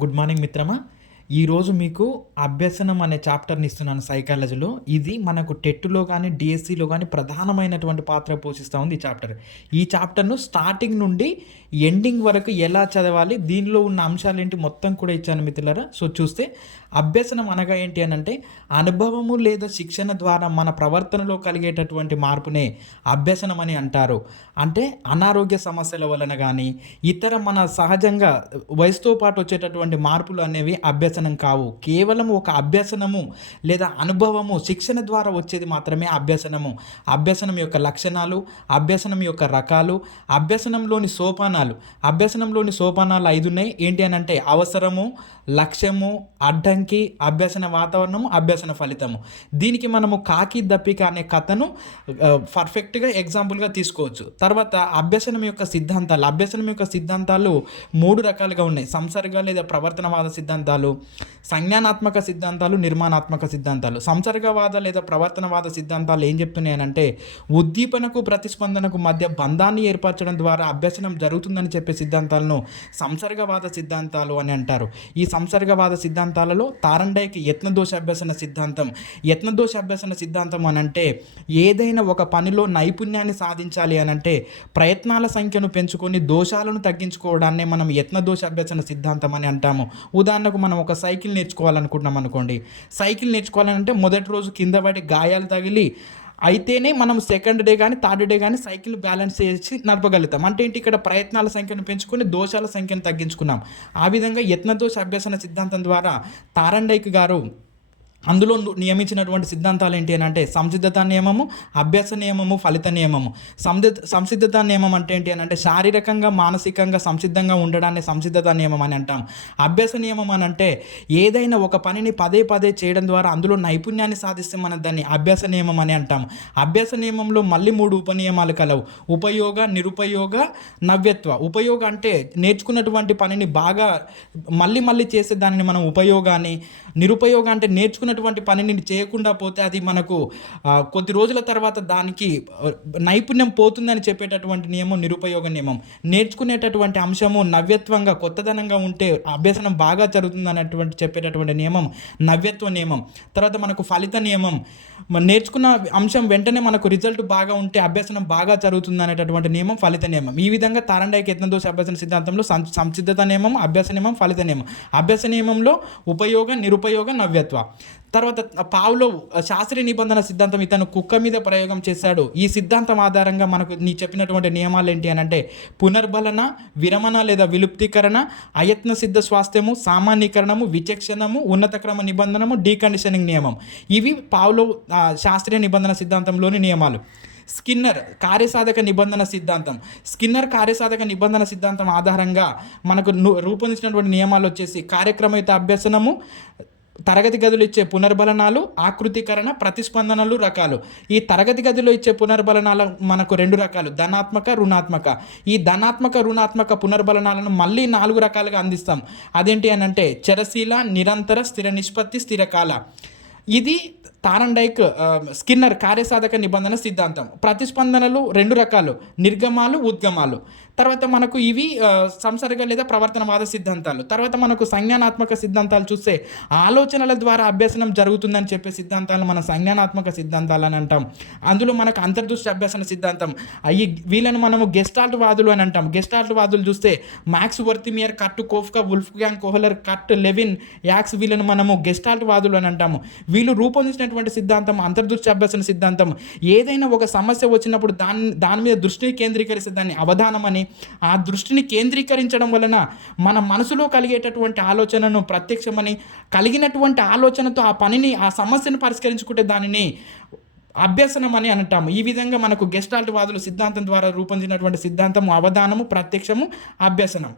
Good morning మిత్రమా. ఈరోజు మీకు అభ్యసనం అనే చాప్టర్ని ఇస్తున్నాను సైకాలజీలో. ఇది మనకు టెట్టులో కానీ డిఎస్సిలో కానీ ప్రధానమైనటువంటి పాత్ర పోషిస్తూ ఉంది ఈ చాప్టర్. ఈ చాప్టర్ను స్టార్టింగ్ నుండి ఎండింగ్ వరకు ఎలా చదవాలి, దీనిలో ఉన్న అంశాలు ఏంటి మొత్తం కూడా ఇచ్చాను మిత్రులారా. సో చూస్తే అభ్యసనం అనగా ఏంటి అని అంటే అనుభవము లేదా శిక్షణ ద్వారా మన ప్రవర్తనలో కలిగేటటువంటి మార్పునే అభ్యసనం అని అంటారు. అంటే అనారోగ్య సమస్యల వలన కానీ ఇతర మన సహజంగా వయసుతో పాటు వచ్చేటటువంటి మార్పులు అనేవి అభ్యసనం కావు. కేవలం ఒక అభ్యసనము లేదా అనుభవము శిక్షణ ద్వారా వచ్చేది మాత్రమే అభ్యసనము. అభ్యసనం యొక్క లక్షణాలు, అభ్యసనం యొక్క రకాలు, అభ్యసనంలోని సోపానాలు 5 ఉన్నాయి. ఏంటి అని అంటే అవసరము, లక్ష్యము, అడ్డంకి, అభ్యసన వాతావరణము, అభ్యసన ఫలితము. దీనికి మనము కాకి దప్పిక అనే కథను పర్ఫెక్ట్గా ఎగ్జాంపుల్గా తీసుకోవచ్చు. తర్వాత అభ్యసనం యొక్క సిద్ధాంతాలు 3 రకాలుగా ఉన్నాయి. సంసర్గ లేదా ప్రవర్తనవాద సిద్ధాంతాలు, సంజ్ఞానాత్మక సిద్ధాంతాలు, నిర్మాణాత్మక సిద్ధాంతాలు. సంసర్గవాద లేదా ప్రవర్తనవాద సిద్ధాంతాలు ఏం చెప్తున్నాయనంటే ఉద్దీపనకు ప్రతిస్పందనకు మధ్య బంధాన్ని ఏర్పరచడం ద్వారా అభ్యసనం జరుగుతుందని చెప్పే సిద్ధాంతాలను సంసర్గవాద సిద్ధాంతాలు అని అంటారు. ఈ సంసర్గవాద సిద్ధాంతాలలో తారండైకి యత్నదోష అభ్యసన సిద్ధాంతం అని అంటే ఏదైనా ఒక పనిలో నైపుణ్యాన్ని సాధించాలి అని అంటే ప్రయత్నాల సంఖ్యను పెంచుకొని దోషాలను తగ్గించుకోవడాన్నే మనం యత్నదోష అభ్యసన సిద్ధాంతం అని అంటాము. ఉదాహరణకు మనం ఒక సైకిల్ నేర్చుకోవాలనుకుంటున్నాం అనుకోండి. సైకిల్ నేర్చుకోవాలంటే మొదటి రోజు కింద పడి గాయాలు తగిలి అయితేనే మనం సెకండ్ డే కానీ థర్డ్ డే కానీ సైకిల్ బ్యాలెన్స్ చేసి నడపగలుగుతాం. అంటే ఏంటి, ఇక్కడ ప్రయత్నాల సంఖ్యను పెంచుకొని దోషాల సంఖ్యను తగ్గించుకున్నాం. ఆ విధంగా యత్నదోష అభ్యసన సిద్ధాంతం ద్వారా తారండైక్ గారు అందులో నియమించినటువంటి సిద్ధాంతాలు ఏంటి అని అంటే సంసిద్ధత నియమము, అభ్యాస నియమము, ఫలిత నియమము. సంసిద్ధత నియమం అంటే ఏంటి అని అంటే శారీరకంగా మానసికంగా సంసిద్ధంగా ఉండడాన్ని సంసిద్ధత నియమం అని అంటాం. అభ్యాస నియమం అని అంటే ఏదైనా ఒక పనిని పదే పదే చేయడం ద్వారా అందులో నైపుణ్యాన్ని సాధిస్తే మనం దాన్ని అభ్యాస నియమం అని అంటాం. అభ్యాస నియమంలో మళ్ళీ 3 ఉపనియమాలు కలవు: ఉపయోగ, నిరుపయోగ, నవ్యత్వ. ఉపయోగ అంటే నేర్చుకున్నటువంటి పనిని బాగా మళ్ళీ చేసే దానిని మనం ఉపయోగాన్ని, నిరుపయోగ అంటే నేర్చుకున్నటువంటి పనిని చేయకుండా పోతే అది మనకు కొద్ది రోజుల తర్వాత దానికి నైపుణ్యం పోతుందని చెప్పేటటువంటి నియమం నిరుపయోగ నియమం. నేర్చుకునేటటువంటి అంశము నవ్యత్వంగా కొత్తదనంగా ఉంటే అభ్యసనం బాగా జరుగుతుంది అనేటువంటి చెప్పేటటువంటి నియమం నవ్యత్వ నియమం. తర్వాత మనకు ఫలిత నియమం. నేర్చుకున్న అంశం వెంటనే మనకు రిజల్ట్ బాగా ఉంటే అభ్యసనం బాగా జరుగుతుంది అనేటటువంటి నియమం ఫలిత నియమం. ఈ విధంగా తారండైక్ యత్నదోష అభ్యసన సిద్ధాంతంలో సంసిద్ధత నియమం, అభ్యాస నియమం, ఫలిత నియమం. అభ్యాస నియమంలో ఉపయోగ, నిరుపయోగ, నవ్యత్వ. తర్వాత పావ్లోవ్ శాస్త్రీయ నిబంధన సిద్ధాంతం ఇతను కుక్క మీద ప్రయోగం చేశాడు. ఈ సిద్ధాంతం ఆధారంగా మనకు చెప్పినటువంటి నియమాలు ఏంటి అని అంటే పునర్బలన, విరమణ లేదా విలుప్తీకరణ, అయత్న సిద్ధ స్వాస్థ్యము, సామాన్యీకరణము, విచక్షణము, ఉన్నత క్రమ నిబంధనము, డీకండిషనింగ్ నియమం. ఇవి పావ్లోవ్ శాస్త్రీయ నిబంధన సిద్ధాంతంలోని నియమాలు. స్కిన్నర్ కార్యసాధక నిబంధన సిద్ధాంతం ఆధారంగా మనకు రూపొందించినటువంటి నియమాలు వచ్చేసి కార్యక్రమయుత అభ్యసనము, తరగతి గదులు ఇచ్చే పునర్బలనాలు, ఆకృతీకరణ, ప్రతిస్పందనలు రకాలు. ఈ తరగతి గదిలో ఇచ్చే పునర్బలనాలు మనకు 2 రకాలు: ధనాత్మక, రుణాత్మక. ఈ ధనాత్మక, రుణాత్మక పునర్బలనాలను మళ్ళీ 4 రకాలుగా అందిస్తాం. అదేంటి అని అంటే చరశీల, నిరంతర, స్థిర నిష్పత్తి, స్థిరకాల. ఇది తారండైక్ స్కిన్నర్ కార్యసాధక నిబంధన సిద్ధాంతం. ప్రతిస్పందనలు 2 రకాలు: నిర్గమాలు, ఉద్గమాలు. తర్వాత మనకు ఇవి సంసర్గ లేదా ప్రవర్తనవాద సిద్ధాంతాలు. తర్వాత మనకు సంజ్ఞానాత్మక సిద్ధాంతాలు చూస్తే ఆలోచనల ద్వారా అభ్యసనం జరుగుతుందని చెప్పే సిద్ధాంతాలను మనం సంజ్ఞానాత్మక సిద్ధాంతాలు అని అంటాం. అందులో మనకు అంతర్దృష్టి అభ్యసన సిద్ధాంతం. వీళ్ళను మనము గెస్టాల్ట్ వాదులు అని అంటాం. గెస్టాల్ట్ వాదులు చూస్తే మ్యాక్స్ వర్తిమియర్, కర్ట్ కోఫ్కా, వుల్ఫ్గాంగ్ కోహ్లర్, కర్ట్ లెవిన్, యాక్స్, వీళ్ళను మనము గెస్టాల్ట్ వాదులు అని అంటాము. వీళ్ళు రూపొందించినటువంటి సిద్ధాంతం అంతర్దృష్టి అభ్యసన సిద్ధాంతం. ఏదైనా ఒక సమస్య వచ్చినప్పుడు దాని మీద దృష్టిని కేంద్రీకరిస్తే దాన్ని అవధానం అని, ఆ దృష్టిని కేంద్రీకరించడం వలన మన మనసులో కలిగేటటువంటి ఆలోచనను ప్రత్యక్షమని, కలిగినటువంటి ఆలోచనతో ఆ పనిని, ఆ సమస్యను పరిష్కరించుకుంటే దానిని అభ్యసనం అని అంటాము. ఈ విధంగా మనకు గెస్టాల్ట్ వాదులు సిద్ధాంతం ద్వారా రూపొందించినటువంటి సిద్ధాంతము అవధానము, ప్రత్యక్షము, అభ్యసనం.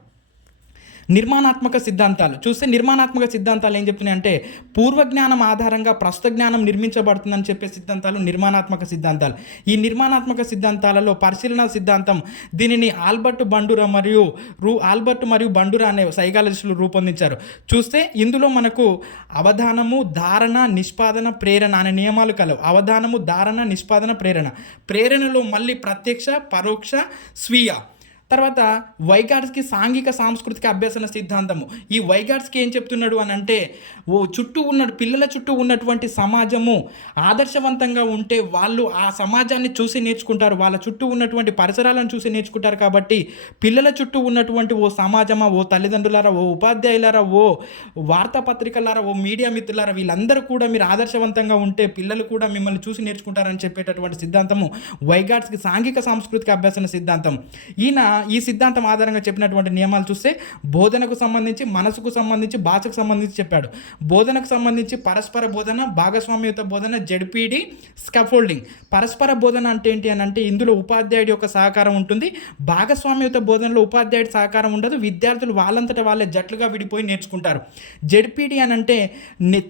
నిర్మాణాత్మక సిద్ధాంతాలు చూస్తే నిర్మాణాత్మక సిద్ధాంతాలు ఏం చెప్తున్నాయంటే పూర్వజ్ఞానం ఆధారంగా ప్రస్తుత జ్ఞానం నిర్మించబడుతుందని చెప్పే సిద్ధాంతాలు నిర్మాణాత్మక సిద్ధాంతాలు. ఈ నిర్మాణాత్మక సిద్ధాంతాలలో పరిశీలన సిద్ధాంతం, దీనిని ఆల్బర్ట్ మరియు బండురా అనే సైకాలజిస్టులు రూపొందించారు. చూస్తే ఇందులో మనకు అవధానము, ధారణ, నిష్పాదన, ప్రేరణ అనే నియమాలు కలవు. అవధానము, ధారణ, నిష్పాదన, ప్రేరణ. ప్రేరణలో మళ్ళీ ప్రత్యక్ష, పరోక్ష, స్వీయ. తర్వాత వైగాట్స్కి సాంఘిక సాంస్కృతిక అభ్యసన సిద్ధాంతము. ఈ వైగాట్స్కి ఏం చెప్తున్నాడు అని అంటే, పిల్లల చుట్టూ ఉన్నటువంటి సమాజము ఆదర్శవంతంగా ఉంటే వాళ్ళు ఆ సమాజాన్ని చూసి నేర్చుకుంటారు, వాళ్ళ చుట్టూ ఉన్నటువంటి పరిసరాలను చూసి నేర్చుకుంటారు. కాబట్టి పిల్లల చుట్టూ ఉన్నటువంటి ఓ సమాజమా, ఓ తల్లిదండ్రులారా, ఓ ఉపాధ్యాయులారా, ఓ వార్తాపత్రికలారా, ఓ మీడియా మిత్రులారా, వీళ్ళందరూ కూడా మీరు ఆదర్శవంతంగా ఉంటే పిల్లలు కూడా మిమ్మల్ని చూసి నేర్చుకుంటారని చెప్పేటటువంటి సిద్ధాంతము వైగాట్స్కి సాంఘిక సాంస్కృతిక అభ్యసన సిద్ధాంతం. ఈ సిద్ధాంతం ఆధారంగా చెప్పినటువంటి నియమాలు చూస్తే బోధనకు సంబంధించి, మనసుకు సంబంధించి, భాషకు సంబంధించి చెప్పాడు. బోధనకు సంబంధించి పరస్పర బోధన, భాగస్వామ్యత బోధన, జెడ్పీడి, స్కాఫోల్డింగ్. పరస్పర బోధన అంటే ఏంటి అని అంటే ఇందులో ఉపాధ్యాయుడి యొక్క సహకారం ఉంటుంది. భాగస్వామ్యత బోధనలో ఉపాధ్యాయుడి సహకారం ఉండదు, విద్యార్థులు వాళ్ళంతటా వాళ్ళే జట్లుగా విడిపోయి నేర్చుకుంటారు. జెడ్పీడి అని అంటే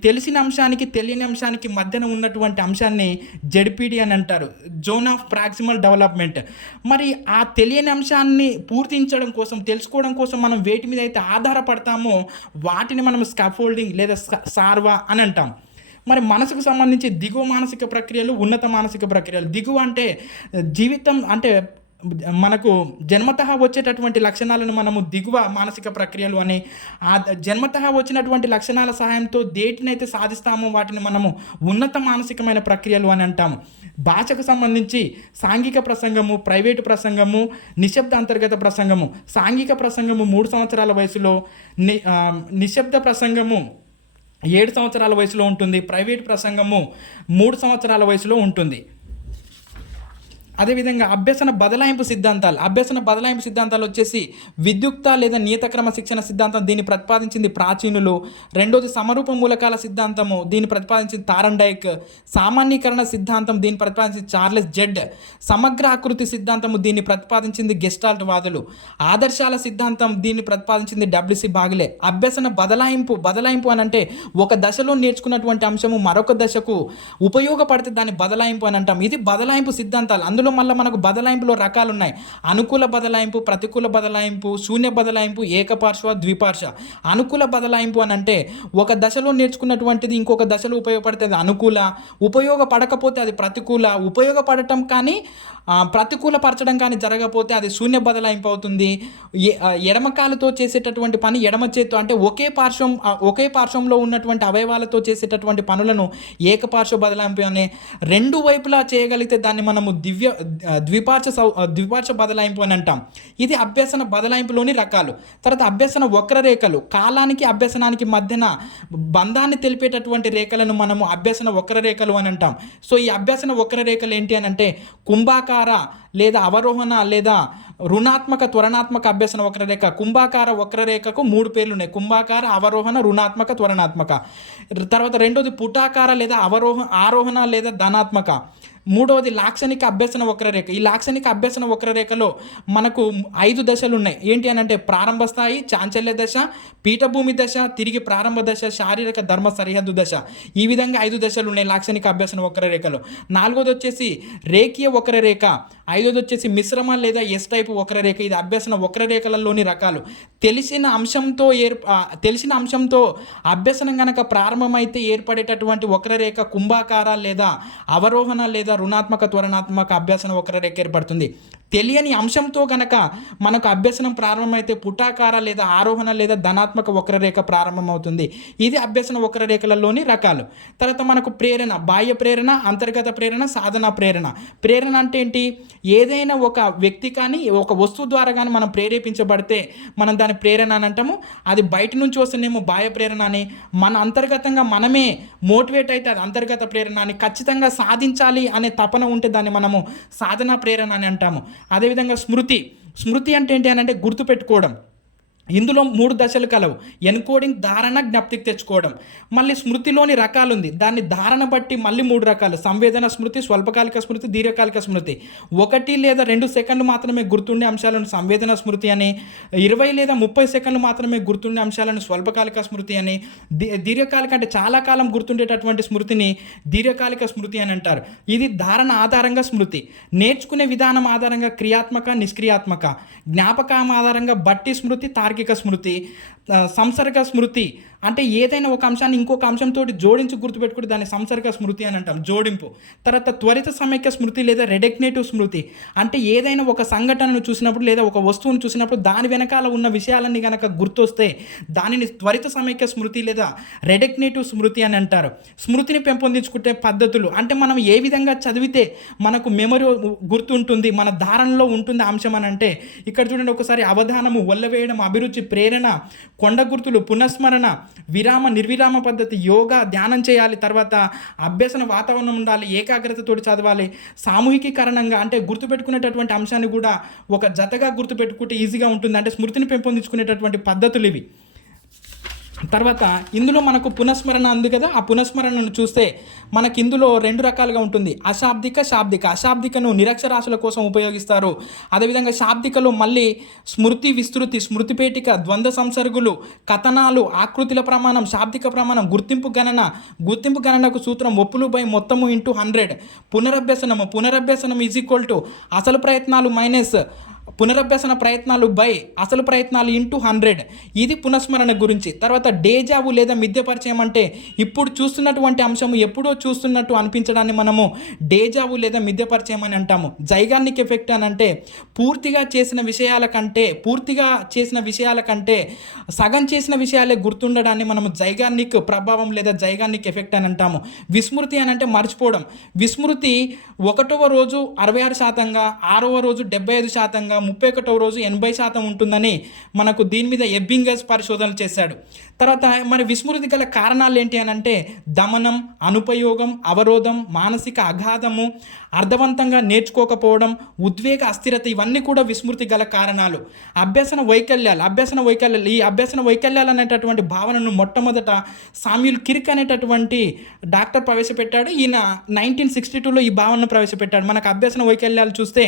తెలిసిన అంశానికి తెలియని అంశానికి మధ్యన ఉన్నటువంటి అంశాన్ని జెడ్పీడి అని అంటారు, జోన్ ఆఫ్ ప్రాక్సిమల్ డెవలప్మెంట్. మరి ఆ తెలియని అంశాన్ని పూర్తించడం కోసం, తెలుసుకోవడం కోసం మనం వేటి మీద అయితే ఆధారపడతామో వాటిని మనం స్కాఫోల్డింగ్ లేదా సార్వా అని అంటాం. మరి మనసుకు సంబంధించి దిగువ మానసిక ప్రక్రియలు, ఉన్నత మానసిక ప్రక్రియలు. దిగువ అంటే జీవితం అంటే మనకు జన్మతః వచ్చేటటువంటి లక్షణాలను మనము దిగువ మానసిక ప్రక్రియలు అని, ఆ జన్మతః వచ్చినటువంటి లక్షణాల సహాయంతో దేటినైతే సాధిస్తామో వాటిని మనము ఉన్నత మానసికమైన ప్రక్రియలు అని అంటాము. భాషకు సంబంధించి సాంఘిక ప్రసంగము, ప్రైవేటు ప్రసంగము, నిశ్శబ్ద అంతర్గత ప్రసంగము. సాంఘిక ప్రసంగము 3 సంవత్సరాల వయసులో, నిశ్శబ్ద ప్రసంగము 7 సంవత్సరాల వయసులో ఉంటుంది, ప్రైవేట్ ప్రసంగము 3 సంవత్సరాల వయసులో ఉంటుంది. అదేవిధంగా అభ్యసన బదలాయింపు సిద్ధాంతాలు వచ్చేసి విద్యుక్త లేదా నియతక్రమ శిక్షణ సిద్ధాంతం. దీన్ని ప్రతిపాదించింది ప్రాచీనులు. రెండోది సమరూప మూలకాల సిద్ధాంతము, దీన్ని ప్రతిపాదించింది థారండైక్. సామాన్యీకరణ సిద్ధాంతం, దీన్ని ప్రతిపాదించింది చార్లెస్ జెడ్. సమగ్ర ఆకృతి సిద్ధాంతము, దీన్ని ప్రతిపాదించింది గెస్టాల్ట్ వాదులు. ఆదర్శాల సిద్ధాంతం, దీన్ని ప్రతిపాదించింది డబ్ల్యూసి బాగ్లే. అభ్యసన బదలాయింపు అని అంటే ఒక దశలో నేర్చుకున్నటువంటి అంశము మరొక దశకు ఉపయోగపడితే దాన్ని బదలాయింపు అని అంటాం. ఇది బదలాయింపు సిద్ధాంతాలు. అందులో మళ్ళీ మనకు బదలాయింపులో రకాలు ఉన్నాయి. అనుకూల బదలాయింపు, ప్రతికూల బదలాయింపు, శూన్య బదలాయింపు, ఏకపార్శ్వ, ద్విపార్శ్వ. అనుకూల బదలాయింపు అని అంటే ఒక దశలో నేర్చుకున్నటువంటిది ఇంకొక దశలో ఉపయోగపడితే అది అనుకూల, ఉపయోగపడకపోతే అది ప్రతికూల, ఉపయోగపడటం కానీ ప్రతికూలపరచడం కానీ జరగకపోతే అది శూన్య బదలాయింపు అవుతుంది. ఎడమకాలతో చేసేటటువంటి పని ఎడమ చేత్తో అంటే ఒకే పార్శ్వంలో ఉన్నటువంటి అవయవాలతో చేసేటటువంటి పనులను ఏకపార్శ్వ బదలాయింపు అనే, రెండు వైపులా చేయగలిగితే దాన్ని మనము ద్విపార్శ్వ బదలాయింపు అని అంటాం. ఇది అభ్యసన బదలాయింపులోని రకాలు. తర్వాత అభ్యసన వక్రరేఖలు, కాలానికి అభ్యసనానికి మధ్యన బంధాన్ని తెలిపేటటువంటి రేఖలను మనము అభ్యసన వక్రరేఖలు అని అంటాం. సో ఈ అభ్యసన వక్రరేఖలు ఏంటి అని అంటే కుంభాకార లేదా అవరోహణ లేదా రుణాత్మక త్వరణాత్మక అభ్యసన వక్రరేఖ. కుంభాకార వక్రరేఖకు 3 పేర్లు ఉన్నాయి: కుంభాకార, అవరోహణ, రుణాత్మక, త్వరణాత్మక. తర్వాత రెండోది పుటాకార లేదా ఆరోహణ లేదా ధనాత్మక. మూడవది లాక్షణిక అభ్యసన వక్రరేఖ. ఈ లాక్షణిక అభ్యసన వక్రరేఖలో మనకు 5 దశలు ఉన్నాయి. ఏంటి అని అంటే ప్రారంభ స్థాయి, చాంచల్య దశ, పీఠభూమి దశ, తిరిగి ప్రారంభ దశ, శారీరక ధర్మ సరిహద్దు దశ. ఈ విధంగా 5 దశలు ఉన్నాయి లాక్షణిక అభ్యసన వక్రరేఖలో. 4వది వచ్చేసి రేఖీయ వక్రరేఖ. 5వది వచ్చేసి మిశ్రమ లేదా ఎస్ టైపు వక్రరేఖ. ఇది అభ్యసన వక్రరేఖలలోని రకాలు. తెలిసిన అంశంతో అభ్యసనం కనుక ప్రారంభమైతే ఏర్పడేటటువంటి వక్రరేఖ కుంభాకార లేదా అవరోహణ లేదా రుణాత్మక త్వరణాత్మక అభ్యసన వక్రరేఖ ఏర్పడుతుంది. తెలియని అంశంతో గనక మనకు అభ్యసనం ప్రారంభమైతే పుటాకార లేదా ఆరోహణ లేదా ధనాత్మక వక్రరేఖ ప్రారంభమవుతుంది. ఇది అభ్యసన వక్రరేఖలలోని రకాలు. తర్వాత మనకు ప్రేరణ, బాహ్య ప్రేరణ, అంతర్గత ప్రేరణ, సాధన ప్రేరణ. ప్రేరణ అంటే ఏంటి? ఏదైనా ఒక వ్యక్తి కానీ ఒక వస్తువు ద్వారా కానీ మనం ప్రేరేపించబడితే మనం దాని ప్రేరణ అని అంటాము. అది బయట నుంచి వస్తేనేమో బాహ్య ప్రేరణ అని, మన అంతర్గతంగా మనమే మోటివేట్ అయితే అది అంతర్గత ప్రేరణ అని, ఖచ్చితంగా సాధించాలి అనే తపన ఉంటే దాన్ని మనము సాధన ప్రేరణ అని అంటాము. అదేవిధంగా స్మృతి అంటే ఏంటి అని అంటే గుర్తుపెట్టుకోవడం. ఇందులో 3 దశలు కలవు: ఎన్కోడింగ్, ధారణ, జ్ఞప్తికి తెచ్చుకోవడం. మళ్ళీ స్మృతిలోని రకాలు ఉంది. దాన్ని ధారణ బట్టి మళ్ళీ 3 రకాలు: సంవేదన స్మృతి, స్వల్పకాలిక స్మృతి, దీర్ఘకాలిక స్మృతి. 1 లేదా 2 సెకండ్లు మాత్రమే గుర్తుండే అంశాలను సంవేదన స్మృతి అని, 20 లేదా 30 సెకండ్లు మాత్రమే గుర్తుండే అంశాలను స్వల్పకాలిక స్మృతి అని, దీర్ఘకాలిక అంటే చాలా కాలం గుర్తుండేటటువంటి స్మృతిని దీర్ఘకాలిక స్మృతి అని అంటారు. ఇది ధారణ ఆధారంగా స్మృతి. నేర్చుకునే విధానం ఆధారంగా క్రియాత్మక, నిష్క్రియాత్మక. జ్ఞాపకం ఆధారంగా బట్టి స్మృతి, తార్కిక స్మృతి. సంసర్గ స్మృతి అంటే ఏదైనా ఒక అంశాన్ని ఇంకొక అంశంతో జోడించి గుర్తుపెట్టుకుంటే దాన్ని సంసర్గ స్మృతి అని అంటాం, జోడింపు. తర్వాత త్వరిత సమైక్య స్మృతి లేదా రెడెక్నేటివ్ స్మృతి అంటే ఏదైనా ఒక సంఘటనను చూసినప్పుడు లేదా ఒక వస్తువును చూసినప్పుడు దాని వెనకాల ఉన్న విషయాలన్నీ కనుక గుర్తొస్తే దానిని త్వరిత సమైక్య స్మృతి లేదా రెడెక్నేటివ్ స్మృతి అని అంటారు. స్మృతిని పెంపొందించుకునే పద్ధతులు అంటే మనం ఏ విధంగా చదివితే మనకు మెమరీ గుర్తుంటుంది, మన ధారణలో ఉంటుంది అంశం అని అంటే ఇక్కడ చూడండి ఒకసారి అవధానము, ఒల్లవేయడం, అభిరుచి, ప్రేరణ, కొండ గుర్తులు, పునఃస్మరణ, విరామ నిర్విరామ పద్ధతి, యోగా, ధ్యానం చేయాలి, తర్వాత అభ్యసన వాతావరణం ఉండాలి, ఏకాగ్రతతోటి చదవాలి, సామూహికీకరణంగా అంటే గుర్తుపెట్టుకునేటటువంటి అంశాన్ని కూడా ఒక జతగా గుర్తుపెట్టుకుంటే ఈజీగా ఉంటుంది, అంటే స్మృతిని పెంపొందించుకునేటటువంటి పద్ధతులు ఇవి. తర్వాత ఇందులో మనకు పునఃస్మరణ ఉంది కదా, ఆ పునఃస్మరణను చూస్తే మనకి ఇందులో 2 రకాలుగా ఉంటుంది, అశాబ్దిక, శాబ్దిక. అశాబ్దికను నిరక్షరాశుల కోసం ఉపయోగిస్తారు. అదేవిధంగా శాబ్దికలో మళ్ళీ స్మృతి విస్తృతి, స్మృతిపేటిక, ద్వంద్వ సంసర్గులు, కథనాలు, ఆకృతుల ప్రమాణం, శాబ్దిక ప్రమాణం, గుర్తింపు గణన. గుర్తింపు గణనకు సూత్రం ఒప్పులు బై మొత్తము ఇంటూ 100. పునరభ్యసనం ఈజ్ ఈక్వల్ టు అసలు ప్రయత్నాలు మైనస్ పునరభ్యసన ప్రయత్నాలు బై అసలు ప్రయత్నాలు ఇంటూ 100. ఇది పునఃస్మరణ గురించి. తర్వాత డేజావు లేదా మిథ్య పరిచయం అంటే ఇప్పుడు చూస్తున్నటువంటి అంశము ఎప్పుడో చూస్తున్నట్టు అనిపించడాన్ని మనము డేజావు లేదా మిథ్య పరిచయం అని అంటాము. జైగానిక్ ఎఫెక్ట్ అని అంటే పూర్తిగా చేసిన విషయాల కంటే సగం చేసిన విషయాలే గుర్తుండడాన్ని మనము జైగానిక్ ప్రభావం లేదా జైగానిక్ ఎఫెక్ట్ అని అంటాము. విస్మృతి అని అంటే మర్చిపోవడం. విస్మృతి 1వ రోజు 66%, 6వ రోజు 75%, 31వ రోజు 80% ఉంటుందని మనకు దీని మీద ఎబ్బింగస్ పరిశోధనలు చేశాడు. తర్వాత మన విస్మృతి గల కారణాలు ఏంటి అని అంటే దమనం, అనుపయోగం, అవరోధం, మానసిక అగాధము, అర్థవంతంగా నేర్చుకోకపోవడం, ఉద్వేగ అస్థిరత, ఇవన్నీ కూడా విస్మృతి గల కారణాలు. అభ్యసన వైకల్యాలు ఈ అభ్యసన వైకల్యాలు అనేటటువంటి భావనను మొట్టమొదట సామ్యూల్ కిర్క్ అనేటటువంటి డాక్టర్ ప్రవేశపెట్టాడు. ఈయన 1962లో ఈ భావనను ప్రవేశపెట్టాడు. మనకు అభ్యసన వైకల్యాలు చూస్తే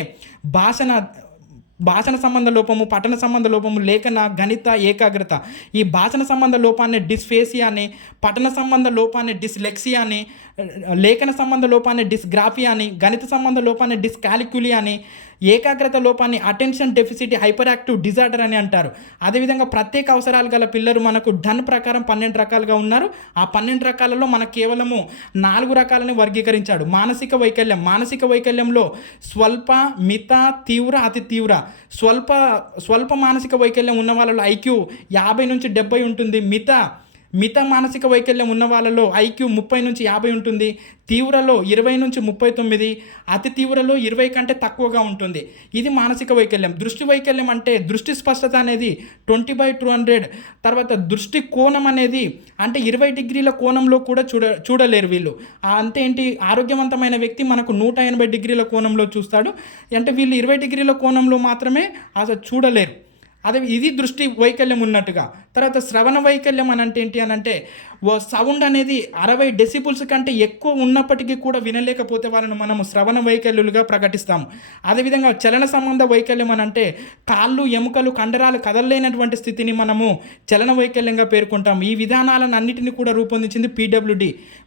భాషణ సంబంధ లోపము, పఠన సంబంధ లోపము, లేఖన, గణిత, ఏకాగ్రత. ఈ భాషణ సంబంధ లోపాన్ని డిస్ఫేసియా అని, పఠన సంబంధ లోపాన్ని డిస్లెక్సియా అని, లేఖన సంబంధ లోపాన్ని డిస్గ్రాఫియా అని, గణిత సంబంధ లోపాన్ని డిస్కాలిక్యులియా అని, ఏకాగ్రత లోపాన్ని attention deficit hyper active disorder అని అంటారు. అదేవిధంగా ప్రత్యేక అవసరాలు గల పిల్లలు మనకు డన్ ప్రకారం 12 రకాలుగా ఉన్నారు. ఆ 12 రకాలలో మనకు కేవలము 4 రకాలని వర్గీకరించాడు. మానసిక వైకల్యంలో స్వల్ప, మిత, తీవ్ర, అతి తీవ్ర. స్వల్ప మానసిక వైకల్యం ఉన్న వాళ్ళలో ఐక్యూ 50 నుంచి 70 ఉంటుంది. మిత మానసిక వైకల్యం ఉన్న వాళ్ళలో ఐక్యూ 30 నుంచి 50 ఉంటుంది. తీవ్రలో 20 నుంచి 39, అతి తీవ్రలో 20 కంటే తక్కువగా ఉంటుంది. ఇది మానసిక వైకల్యం. దృష్టి వైకల్యం అంటే దృష్టి స్పష్టత అనేది 20/200. తర్వాత దృష్టి కోణం అనేది అంటే 20 డిగ్రీల కోణంలో కూడా చూడలేరు వీళ్ళు. అంతే ఏంటి, ఆరోగ్యవంతమైన వ్యక్తి మనకు 180 డిగ్రీల కోణంలో చూస్తాడు, అంటే వీళ్ళు 20 డిగ్రీల కోణంలో మాత్రమే అసలు చూడలేరు. అదే ఇది దృష్టి వైకల్యం ఉన్నట్టుగా. తర్వాత శ్రవణ వైకల్యం అని అంటే ఏంటి అని అంటే సౌండ్ అనేది 60 డెసిబుల్స్ కంటే ఎక్కువ ఉన్నప్పటికీ కూడా వినలేకపోతే వాళ్ళని మనము శ్రవణ వైకల్యులుగా ప్రకటిస్తాము. అదేవిధంగా చలన సంబంధ వైకల్యం అని అంటే కాళ్ళు, ఎముకలు, కండరాలు కదలలేనటువంటి స్థితిని మనము చలన వైకల్యంగా పేర్కొంటాము. ఈ విధానాలను అన్నిటిని కూడా రూపొందించింది PWD.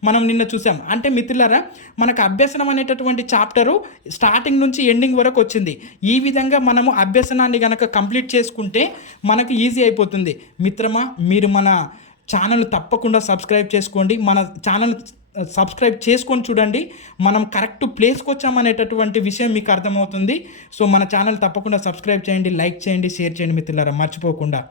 మనం నిన్న చూసాం. అంటే మిత్రులారా, మనకు అభ్యసనం అనేటటువంటి చాప్టరు స్టార్టింగ్ నుంచి ఎండింగ్ వరకు వచ్చింది. ఈ విధంగా మనము అభ్యసనాన్ని కనుక కంప్లీట్ చేసుకుంటే మనకు ఈజీ అయిపోతుంది. మిత్రమా, మీరు మన ఛానల్ తప్పకుండా సబ్స్క్రైబ్ చేసుకోండి. మన ఛానల్ సబ్స్క్రైబ్ చేసుకొని చూడండి, మనం కరెక్ట్ ప్లేస్కి వచ్చామనేటటువంటి విషయం మీకు అర్థమవుతుంది. సో మన ఛానల్ తప్పకుండా సబ్స్క్రైబ్ చేయండి, లైక్ చేయండి, షేర్ చేయండి మిత్రులారా, మర్చిపోకుండా.